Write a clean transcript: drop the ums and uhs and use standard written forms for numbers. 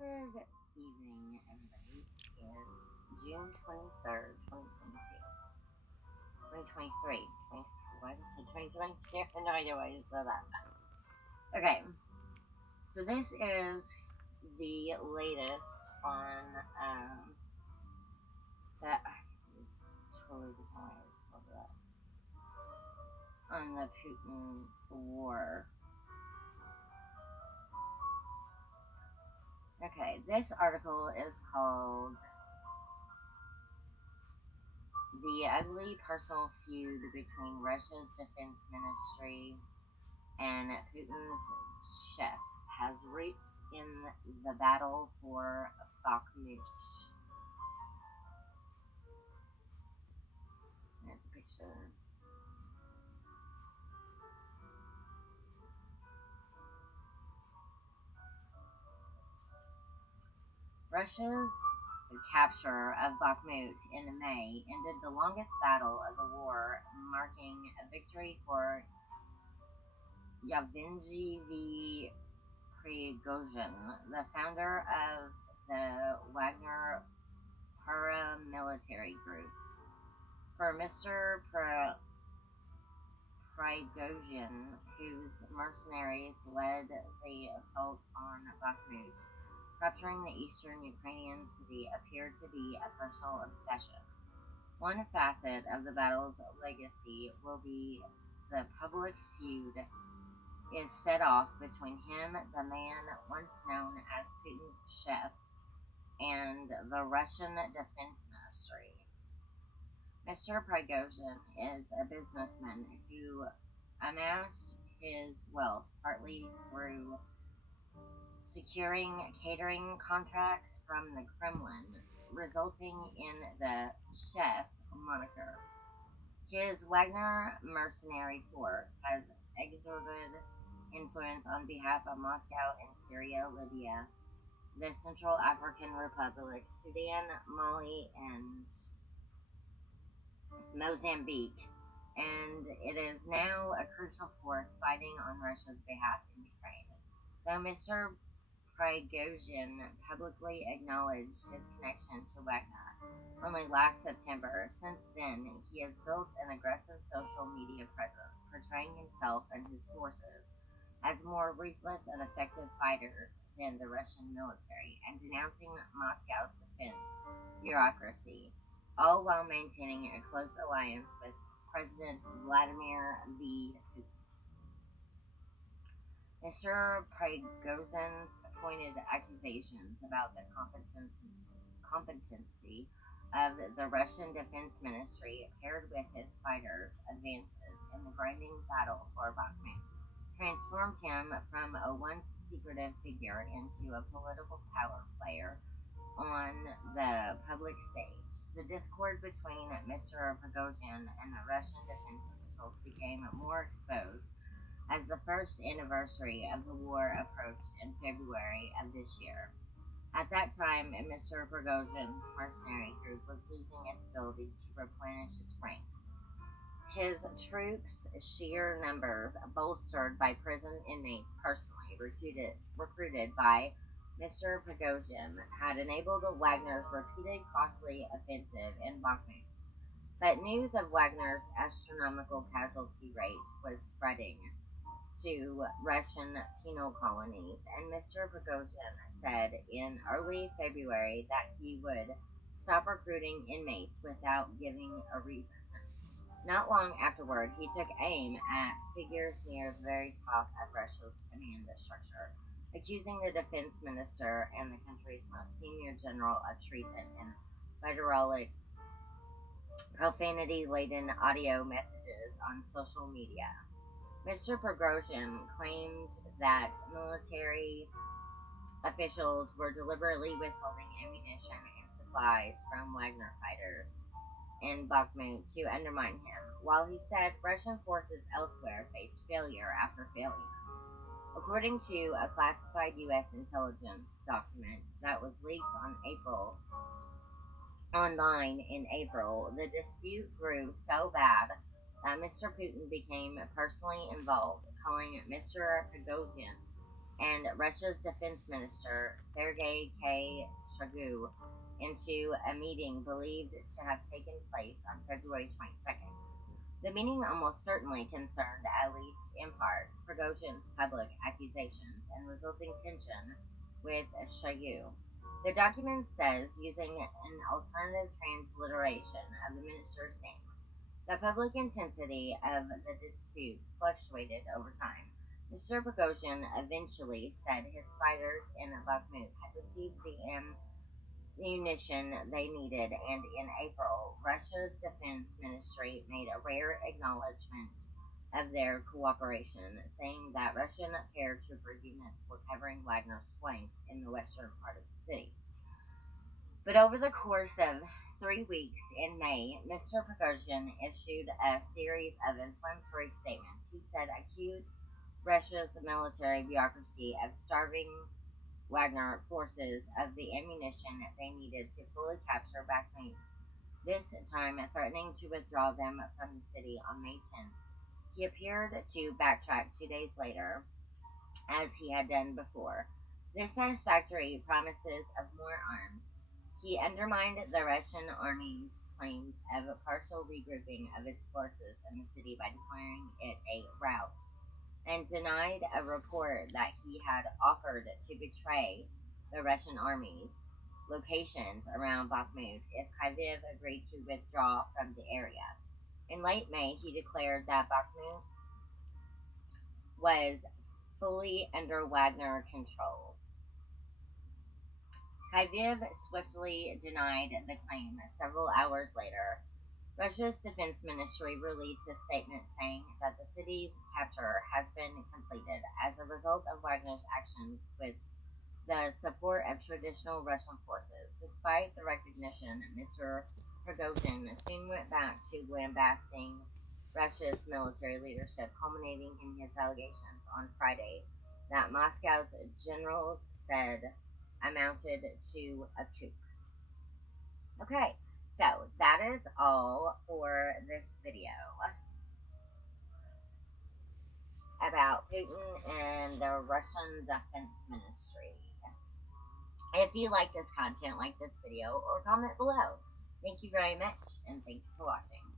Good evening, everybody. It's June 23rd, 2022. 2023. Why did I say 2022? I have no idea why I just said that. Okay, so this is the latest on that. It's totally different way I just looked it up. On the Putin war. Okay, this article is called The Ugly Personal Feud Between Russia's Defense Ministry and Putin's chef has roots in the battle for Bakhmut. There's a picture. Russia's capture of Bakhmut in May ended the longest battle of the war, marking a victory for Yevgeny Prigozhin, the founder of the Wagner paramilitary group. For Mr. Prigozhin, whose mercenaries led the assault on Bakhmut, capturing the eastern Ukrainian city appeared to be a personal obsession. One facet of the battle's legacy will be the public feud is set off between him, the man once known as Putin's chef, and the Russian Defense Ministry. Mr. Prigozhin is a businessman who amassed his wealth partly through securing catering contracts from the Kremlin, resulting in the chef moniker. His Wagner mercenary force has exerted influence on behalf of Moscow in Syria, Libya, the Central African Republic, Sudan, Mali, and Mozambique, and it is now a crucial force fighting on Russia's behalf in Ukraine. Though Mr. Prigozhin publicly acknowledged his connection to Wagner only last September, since then he has built an aggressive social media presence, portraying himself and his forces as more ruthless and effective fighters than the Russian military, and denouncing Moscow's defense bureaucracy, all while maintaining a close alliance with President Vladimir V. Putin. Mr. Prigozhin's pointed accusations about the competency of the Russian Defense Ministry, paired with his fighters' advances in the grinding battle for Bakhmut, transformed him from a once secretive figure into a political power player on the public stage. The discord between Mr. Prigozhin and the Russian defense officials became more exposed as the first anniversary of the war approached in February of this year. At that time, Mr. Prigozhin's mercenary group was losing its ability to replenish its ranks. His troops' sheer numbers, bolstered by prison inmates personally recruited by Mr. Prigozhin, had enabled Wagner's repeated costly offensive in Bakhmut. But news of Wagner's astronomical casualty rate was spreading to Russian penal colonies, and Mr. Prigozhin said in early February that he would stop recruiting inmates without giving a reason. Not long afterward, he took aim at figures near the very top of Russia's command structure, accusing the defense minister and the country's most senior general of treason in vitriolic, profanity-laden audio messages on social media. Mr. Prigozhin claimed that military officials were deliberately withholding ammunition and supplies from Wagner fighters in Bakhmut to undermine him, while he said Russian forces elsewhere faced failure after failure. According to a classified U.S. intelligence document that was leaked online in April, the dispute grew so bad that Mr. Putin became personally involved, calling Mr. Prigozhin and Russia's defense minister, Sergei K. Shoigu, into a meeting believed to have taken place on February 22nd. The meeting almost certainly concerned, at least in part, Prigozhin's public accusations and resulting tension with Shoigu. The document says, using an alternative transliteration of the minister's name, the public intensity of the dispute fluctuated over time. Mr. Prigozhin eventually said his fighters in Bakhmut had received the ammunition they needed, and in April, Russia's defense ministry made a rare acknowledgement of their cooperation, saying that Russian paratrooper units were covering Wagner's flanks in the western part of the city. But over the course of 3 weeks in May, Mr. Prigozhin issued a series of inflammatory statements. He said accused Russia's military bureaucracy of starving Wagner forces of the ammunition they needed to fully capture Bakhmut, this time threatening to withdraw them from the city on May 10th. He appeared to backtrack 2 days later, as he had done before. Dissatisfactory promises of more arms. He undermined the Russian army's claims of a partial regrouping of its forces in the city by declaring it a rout, and denied a report that he had offered to betray the Russian army's locations around Bakhmut if Kyiv agreed to withdraw from the area. In late May, he declared that Bakhmut was fully under Wagner control. Kyiv swiftly denied the claim. Several hours later, Russia's defense ministry released a statement saying that the city's capture has been completed as a result of Wagner's actions with the support of traditional Russian forces. Despite the recognition, Mr. Prigozhin soon went back to lambasting Russia's military leadership, culminating in his allegations on Friday that Moscow's generals said amounted to a coup. Okay, so that is all for this video about Putin and the Russian Defense Ministry. If you like this content, like this video, or comment below. Thank you very much, and thank you for watching.